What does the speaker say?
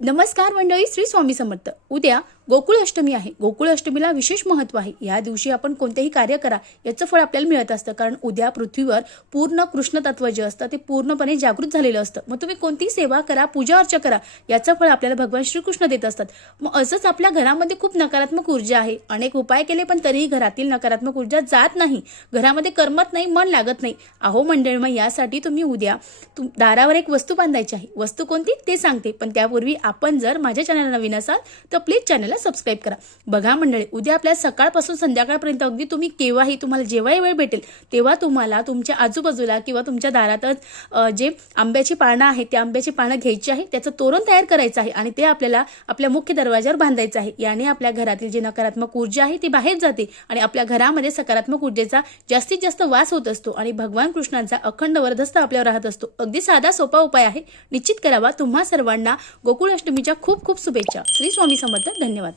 नमस्कार मंडळी, श्री स्वामी समर्थ। उद्या गोकुळ अष्टमी आहे। गोकुळ अष्टमीला विशेष महत्त्व आहे। या दिवशी आपण कोणतेही कार्य करा याचं फळ आपल्याला मिळत असतं, कारण उद्या पृथ्वीवर पूर्ण कृष्ण तत्व जे असतं ते पूर्णपणे जागृत झालेलं असतं। मग तुम्ही कोणतीही सेवा करा, पूजा अर्चा करा, याचं फळ आपल्याला भगवान श्रीकृष्ण देत असतात। मग असंच आपल्या घरामध्ये खूप नकारात्मक ऊर्जा आहे। अनेक उपाय केले पण तरीही घरातील नकारात्मक ऊर्जा जात नाही, घरामध्ये करमत नाही, मन लागत नाही। अहो मंडळी, मग यासाठी तुम्ही उद्या दारावर एक वस्तू बांधायची आहे। वस्तू कोणती ते सांगते, पण त्यापूर्वी आपण जर माझ्या चॅनलला नवीन असाल तर प्लीज चॅनलला सबस्क्राइब करा। बघा मंडळी, उद्या आपल्या सकाळपासून संध्याकाळपर्यंत अगदी तुम्ही केव्हाही, तुम्हाला जेव्हाही वेळ भेटेल तेव्हा तुम्हाला तुमच्या आजूबाजूला किंवा तुमच्या दारातच जे आंब्याची पानं आहेत त्या आंब्याची पानं घ्यायची आहे, त्याचं तोरण तयार करायचं आहे आणि ते आपल्याला आपल्या मुख्य दरवाजावर बांधायचं आहे। याने आपल्या घरातील जी नकारात्मक ऊर्जा आहे ती बाहेर जाते आणि आपल्या घरामध्ये सकारात्मक ऊर्जेचा जास्तीत जास्त वास होत असतो आणि भगवान कृष्णांचा अखंड वरदहस्त आपल्यावर राहत असतो। अगदी साधा सोपा उपाय आहे, निश्चित करावा। तुम्हा सर्वांना गोकुळ अष्टमीच्या खूप खूप शुभेच्छा। श्री स्वामी समर्थ। धन्यवाद।